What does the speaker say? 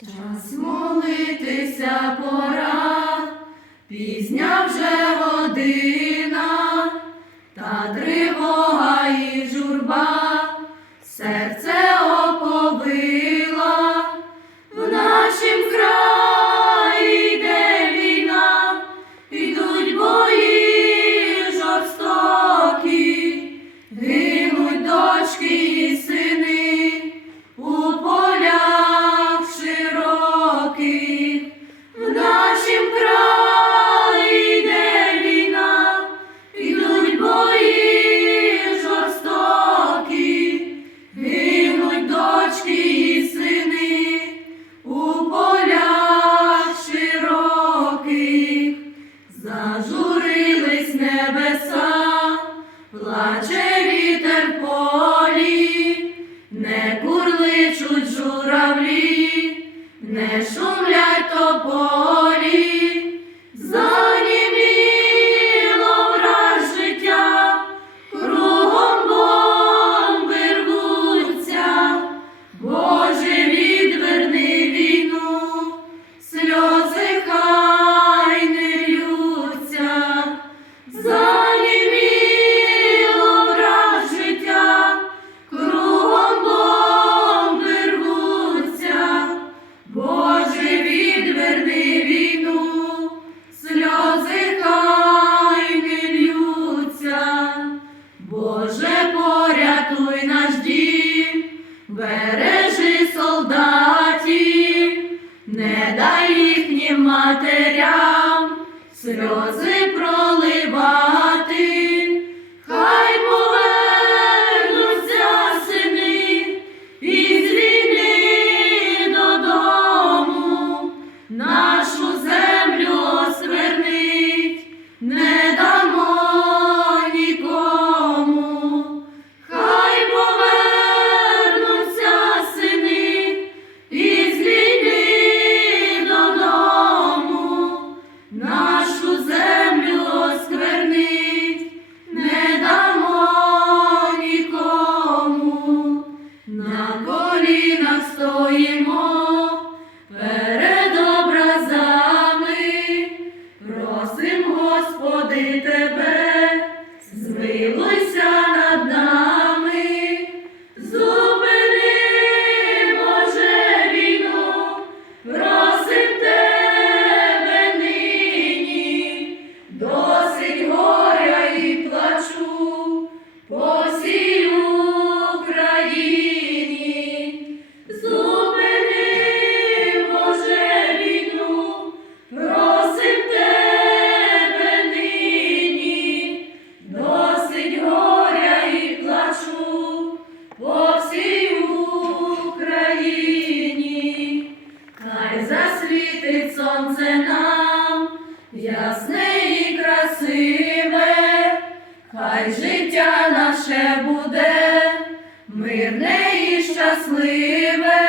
Час молитися пора, пізня вже година та три. плаче вітер в полі, не курличуть журавлі, не шумлять тополі. бережи солдатів, не дай їхнім матерям сльози проливати. колінах стоїмо, перед образами, просим Господи. те. хай життя наше буде мирне і щасливе.